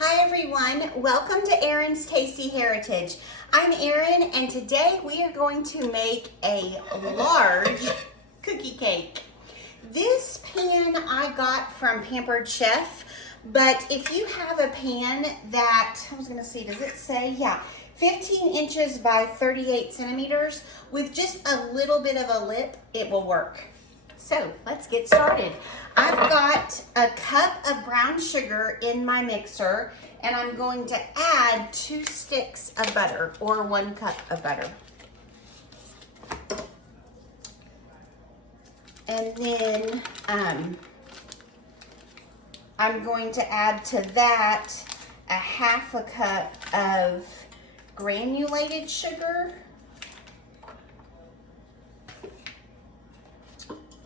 Hi everyone, welcome to Erin's Tasty Heritage. I'm Erin and today we are going to make a large cookie cake. This pan I got from Pampered Chef, but if you have a pan that, I was gonna see, does it say? Yeah, 15 inches by 38 centimeters with just a little bit of a lip, it will work. So let's get started. I've got a cup of brown sugar in my mixer and I'm going to add 2 sticks of butter or 1 cup of butter. And then I'm going to add to that a 1/2 cup of granulated sugar.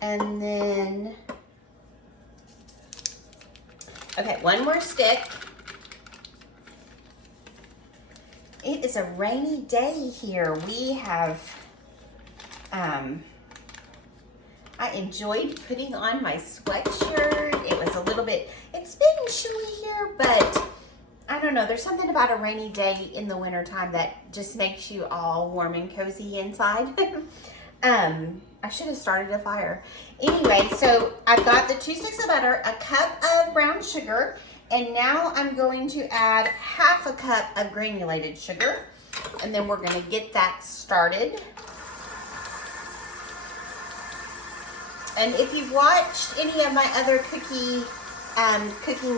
And then, okay, 1 more stick. It is a rainy day here. We have, I enjoyed putting on my sweatshirt. It was a little bit, it's been chilly here, but I don't know. There's something about a rainy day in the wintertime that just makes you all warm and cozy inside. I should have started a fire. Anyway, so I've got the 2 sticks of butter, a cup of brown sugar, and now I'm going to add 1/2 cup of granulated sugar, and then we're gonna get that started. And if you've watched any of my other cooking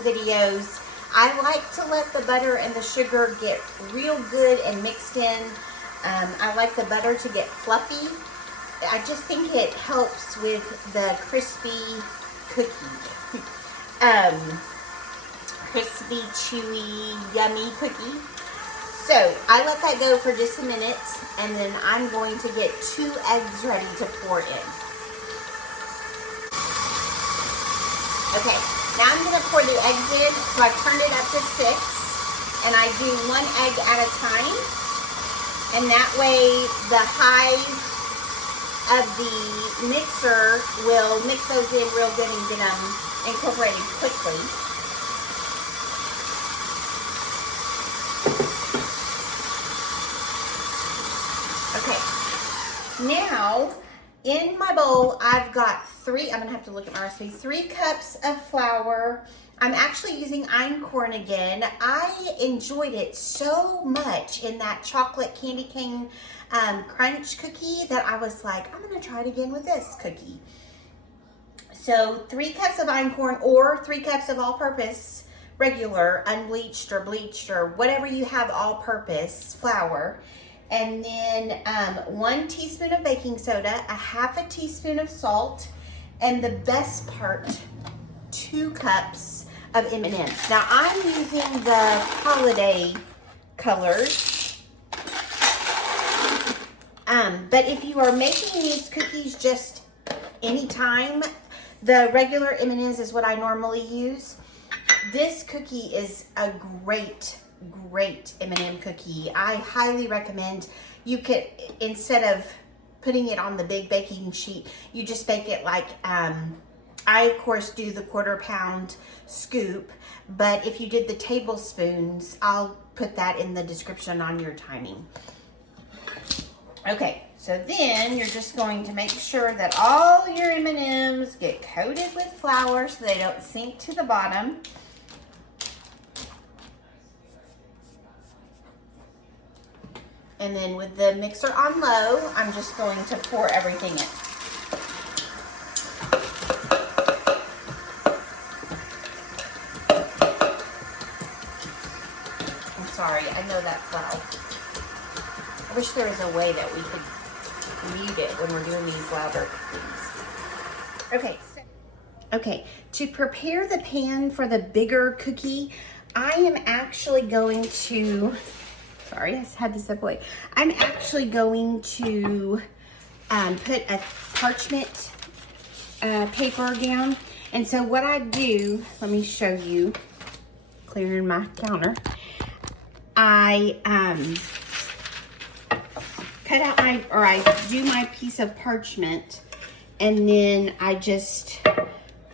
videos, I like to let the butter and the sugar get real good and mixed in. I like the butter to get fluffy. I just think it helps with the crispy cookie. Crispy, chewy, yummy cookie. So I let that go for just a minute and then I'm going to get 2 eggs ready to pour in. Okay, now I'm gonna pour the eggs in. So I've turned it up to 6 and I do 1 egg at a time. And that way the high of the mixer will mix those in real good and get them incorporated quickly. Okay, now in my bowl I've got 3, I'm gonna have to look at my recipe, 3 cups of flour. I'm actually using Einkorn again. I enjoyed it so much in that chocolate candy cane crunch cookie that I was like, I'm gonna try it again with this cookie. So 3 cups of Einkorn or 3 cups of all-purpose regular, unbleached or bleached or whatever you have all-purpose flour. And then 1 teaspoon of baking soda, a 1/2 teaspoon of salt, and the best part, 2 cups of M&Ms. Now I'm using the holiday colors. But if you are making these cookies just anytime, the regular M&Ms is what I normally use. This cookie is a great M&M cookie. I highly recommend. You could, instead of putting it on the big baking sheet, you just bake it like, I of course do the 1/4 pound scoop, but if you did the tablespoons, I'll put that in the description on your timing. Okay, so then you're just going to make sure that all your M&Ms get coated with flour so they don't sink to the bottom. And then with the mixer on low, I'm just going to pour everything in. I'm sorry, I know that's loud. I wish there was a way that we could mute it when we're doing these louder things. Okay, to prepare the pan for the bigger cookie, I am actually going to, sorry, I had to step away. I'm actually going to put a parchment paper down. And so what I do, let me show you, clearing my counter. I cut out I do my piece of parchment and then I just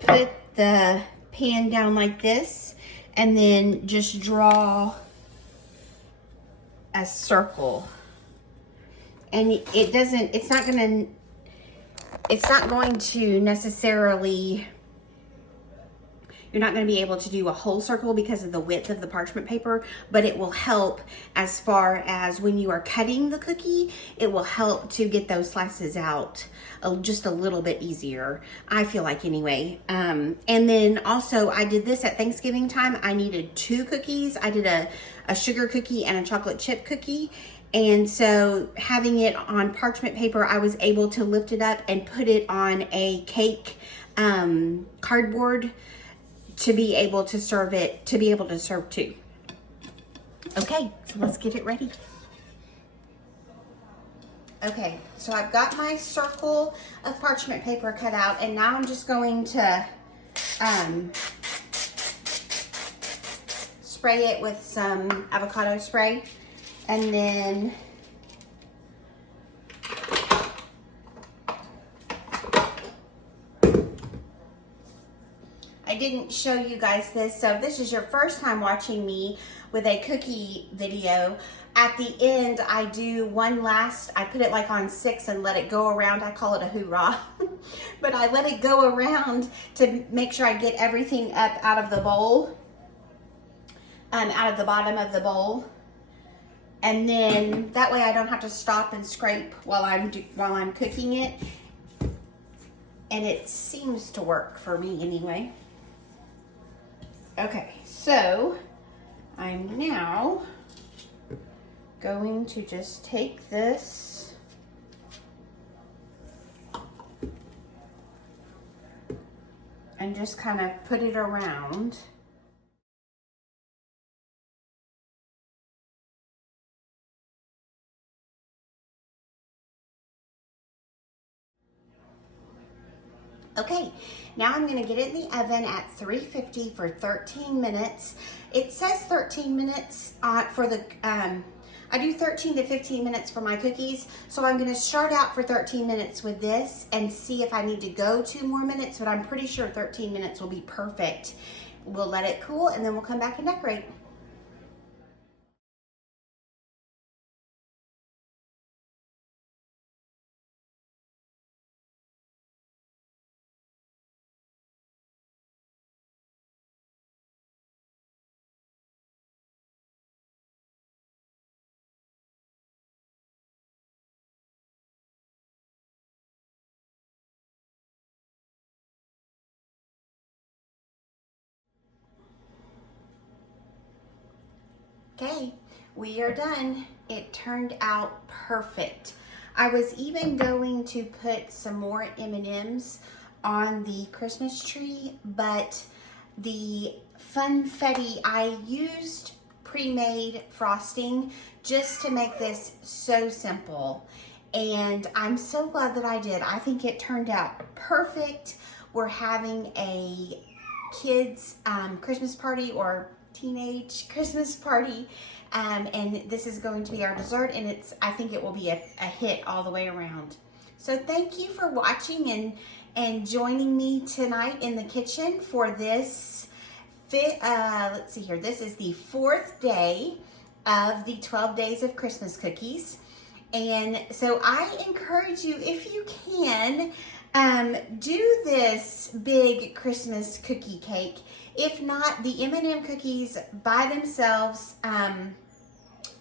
put the pan down like this and then just draw a circle. And it's not going to necessarily, you're not going to be able to do a whole circle because of the width of the parchment paper, but it will help as far as when you are cutting the cookie, it will help to get those slices out just a little bit easier, I feel like anyway. And then also I did this at Thanksgiving time. I needed 2 cookies. I did a sugar cookie and a chocolate chip cookie. And so having it on parchment paper, I was able to lift it up and put it on a cake cardboard to be able to serve 2. Okay, so let's get it ready. Okay, so I've got my circle of parchment paper cut out, and now I'm just going to spray it with some avocado spray, and then I didn't show you guys this, so if this is your first time watching me with a cookie video, at the end I do one last, I put it like on 6 and let it go around. I call it a hoorah, but I let it go around to make sure I get everything up out of the bowl, out of the bottom of the bowl. And then that way I don't have to stop and scrape while I'm cooking it. And it seems to work for me anyway. Okay, so I'm now going to just take this and just kind of put it around. Okay, now I'm gonna get it in the oven at 350 for 13 minutes. It says 13 minutes for the, I do 13 to 15 minutes for my cookies. So I'm gonna start out for 13 minutes with this and see if I need to go 2 more minutes, but I'm pretty sure 13 minutes will be perfect. We'll let it cool and then we'll come back and decorate. Okay, we are done. It turned out perfect. I was even going to put some more M&Ms on the Christmas tree, but the funfetti, I used pre-made frosting just to make this so simple. And I'm so glad that I did. I think it turned out perfect. We're having a kids Christmas party or teenage Christmas party, and this is going to be our dessert, and I think it will be a hit all the way around. So thank you for watching and joining me tonight in the kitchen for this let's see here, this is the 4th day of the 12 days of Christmas cookies. And so I encourage you, if you can, do this big Christmas cookie cake. If not, the M&M cookies by themselves,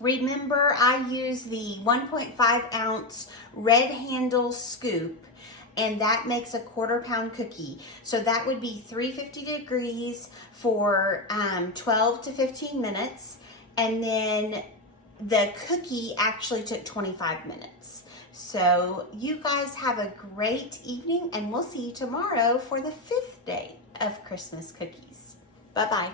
remember I use the 1.5 ounce red handle scoop, and that makes a 1/4 pound cookie. So that would be 350 degrees for 12 to 15 minutes. And then the cookie actually took 25 minutes. So you guys have a great evening, and we'll see you tomorrow for the 5th day of Christmas cookies. Bye-bye.